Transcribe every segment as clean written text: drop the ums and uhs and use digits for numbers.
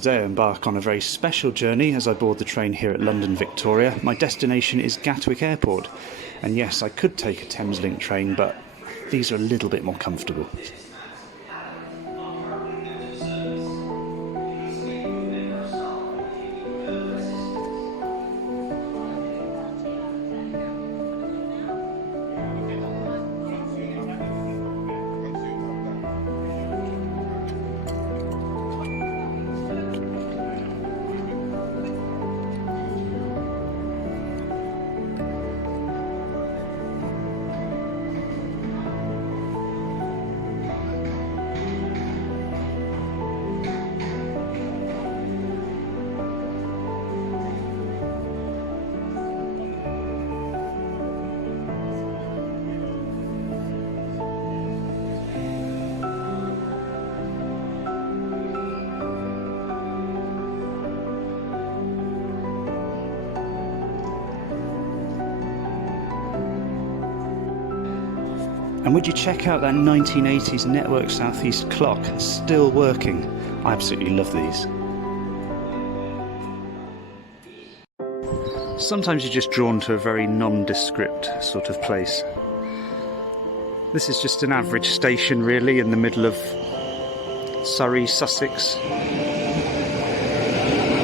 today I embark on a very special journey as I board the train here at London Victoria. My destination is Gatwick Airport, and yes, I could take a Thameslink train, but these are a little bit more comfortable. And would you check out that 1980s Network Southeast clock, still working? I absolutely love these. Sometimes you're just drawn to a very nondescript sort of place. This is just an average station really in the middle of Surrey, Sussex.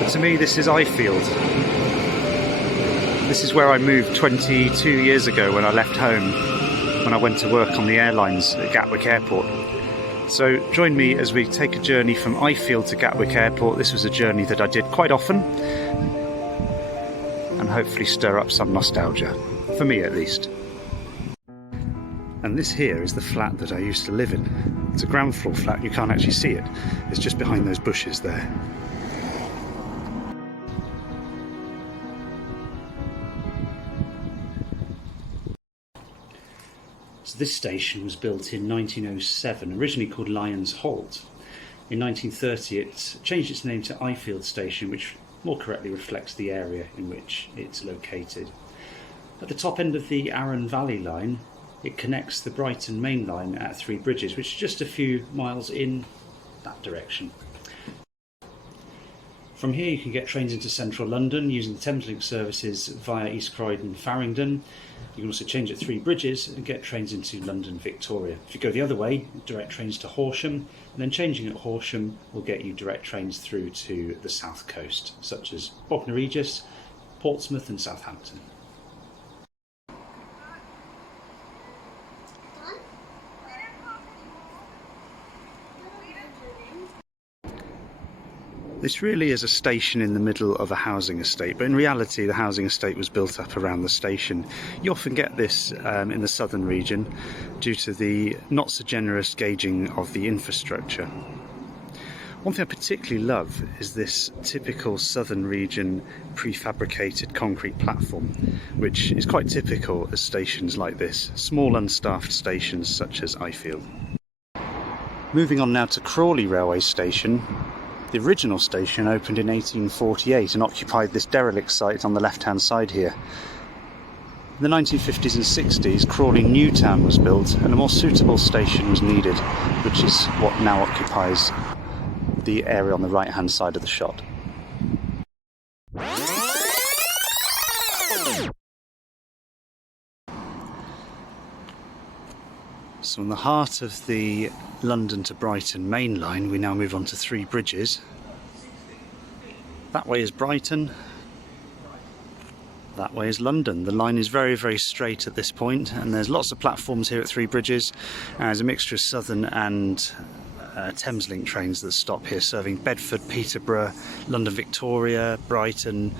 But to me this is Ifield. This is where I moved 22 years ago when I left home, when I went to work on the airlines at Gatwick Airport. So join me as we take a journey from Ifield to Gatwick Airport. This was a journey that I did quite often, and hopefully stir up some nostalgia, for me at least. And this here is the flat that I used to live in. It's a ground floor flat, you can't actually see it. It's just behind those bushes there. So this station was built in 1907, originally called Lyons Holt. In 1930 it changed its name to Ifield Station, which more correctly reflects the area in which it's located. At the top end of the Arun Valley line, it connects the Brighton main line at Three Bridges, which is just a few miles in that direction. From here you can get trains into central London using the Thameslink services via East Croydon, Farringdon. You can also change at Three Bridges and get trains into London Victoria. If you go the other way, direct trains to Horsham, and then changing at Horsham will get you direct trains through to the south coast, such as Bognor Regis, Portsmouth and Southampton. This really is a station in the middle of a housing estate, but in reality the housing estate was built up around the station. You often get this in the southern region due to the not so generous gauging of the infrastructure. One thing I particularly love is this typical southern region prefabricated concrete platform, which is quite typical of stations like this, small unstaffed stations such as Ifield. Moving on now to Crawley railway station. The original station opened in 1848 and occupied this derelict site on the left-hand side here. In the 1950s and 60s, Crawley New Town was built and a more suitable station was needed, which is what now occupies the area on the right-hand side of the shot. So in the heart of the London to Brighton main line, we now move on to Three Bridges. That way is Brighton, that way is London. The line is very, very straight at this point, and there's lots of platforms here at Three Bridges. There's a mixture of southern and Thameslink trains that stop here, serving Bedford, Peterborough, London Victoria, Brighton,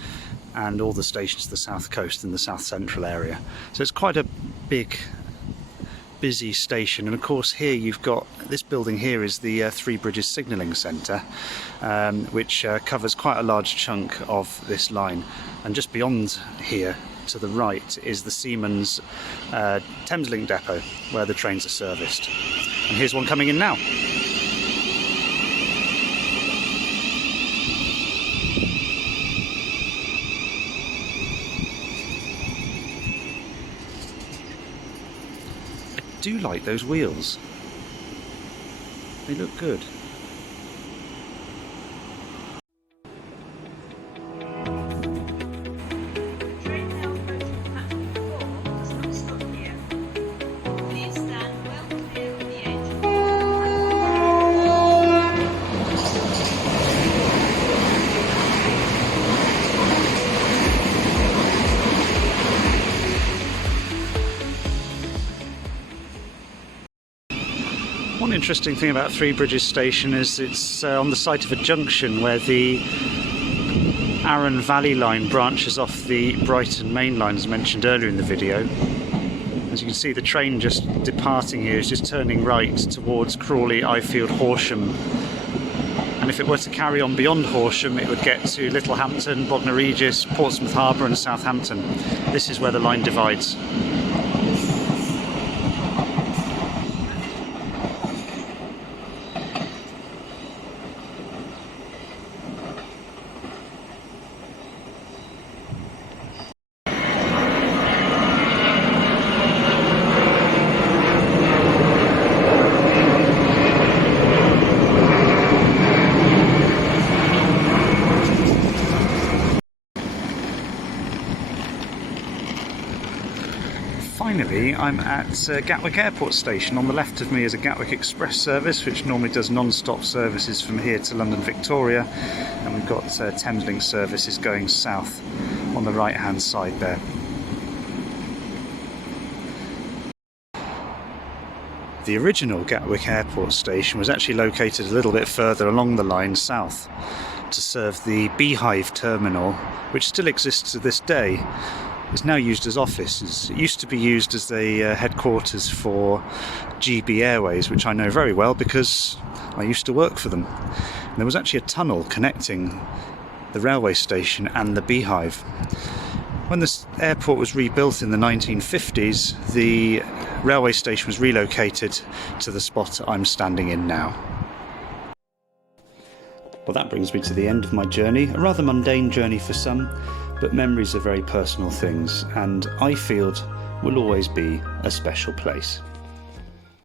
and all the stations to the south coast and the south central area. So it's quite a big, busy station. And of course here you've got this building here is the Three Bridges Signalling Centre, which covers quite a large chunk of this line, and just beyond here to the right is the Siemens Thameslink depot where the trains are serviced, and here's one coming in now. I do like those wheels, they look good. interesting thing about Three Bridges Station is it's on the site of a junction where the Arun Valley line branches off the Brighton main line, as mentioned earlier in the video. As you can see, the train just departing here is just turning right towards Crawley, Ifield, Horsham. And if it were to carry on beyond Horsham, it would get to Littlehampton, Bognor Regis, Portsmouth Harbour and Southampton. This is where the line divides. Finally, I'm at Gatwick Airport station. On the left of me is a Gatwick Express service, which normally does non-stop services from here to London Victoria, and we've got Thameslink services going south on the right hand side there. The original Gatwick Airport station was actually located a little bit further along the line south to serve the Beehive terminal, which still exists to this day. It's now used as offices. It used to be used as the headquarters for GB Airways, which I know very well because I used to work for them. And there was actually a tunnel connecting the railway station and the Beehive. When this airport was rebuilt in the 1950s, the railway station was relocated to the spot I'm standing in now. Well, that brings me to the end of my journey, a rather mundane journey for some, but memories are very personal things, and Ifield will always be a special place.